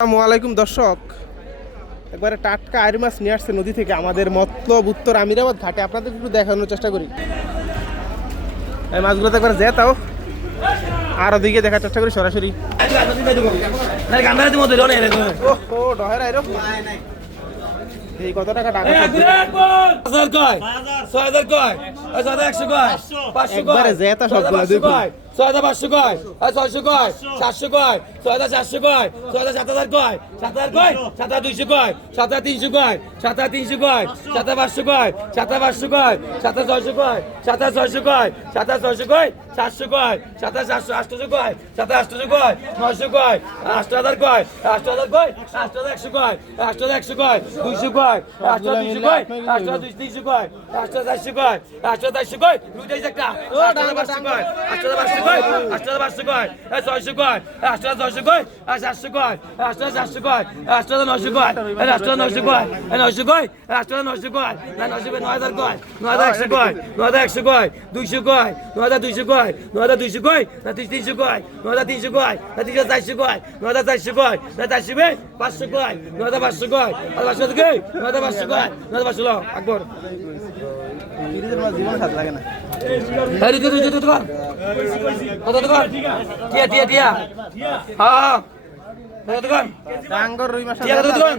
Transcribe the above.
আসসালামু আলাইকুম দর্শক। একবারে টাটকা আইর মাছ নিয়ে আসছে নদী থেকে আমাদের মতলব উত্তর আমিরাবাদ ঘাটে। আপনাদের একটু দেখানোর চেষ্টা করি। এই মাছগুলো তো একবার যে তাও আর ওদিকে দেখার চেষ্টা করি সরাসরি। এই কত টাকা টাকা আর একবারে জেতা সবগুলো, দেখুন। ছয় হাজার পাঁচশো কয় ছয়শো কয় সাতশো কয় ছয় হাজার চারশো কয় ছয় হাজার সাত হাজার কয় সাত হাজার কয় সাত হাজার দুইশো কয় সাত হাজার তিনশো কয় সাত হাজার তিনশো কয় সাত হাজার পাঁচশো কয় সাত হাজার পাঁচশো কয় সাত হাজার ছয়শো কয় সাত হাজার ছয়শো কয় সাত হাজার ছয়শো কয় সাতশো কয় সাত হাজার সাতশো আটশো কয় সাত হাজার আটশো কয় নয়শো কয় আটশো হাজার কয় আটশো হাজার কয় আটশো হাজার একশো কয় আটশো হাজার একশো কয় দুইশো কয় আটশো দুইশো কয় আটশো দুইশো তিনশো কয় আটশো চারশো কয় আটশো চারশো কয় দুইটাই একটা আটশো পাঁচশো কয় আটশো পাঁচশো কয় হাজার পাঁচশো কয় ছয়শো কয় হাজার ছয়শো কয় সাতশো কয় হাজার সাতশো কয় হাজার নয়শো কয় হাজার নয়শো কয় নয়শো কয় হাজার নয়শো কয় নয়শো নয় হাজার কয় নয় হাজার একশো কয় নয় হাজার একশো কয় দুইশো কয় নয় হাজার দুইশো কয় নয় হাজার দুইশো কয় না তিনশো কয় নয় হাজার তিনশো কয় না তিনশো চারশো কয় নয় হাজার চারশো কয় না চারশো বে পাঁচশো কয় নয় হাজার পাঁচশো কয় আর পাঁচশো থেকে নয় হাজার পাঁচশো কয় নয় হাজার পাঁচশো ল আকবর জীবন লাগে না হ্যাঁ রিতু রিতু দোকান। কত দোকান। টিয়া টিয়া টিয়া। হ্যাঁ কত দোকান। রুই মাছ দোকান।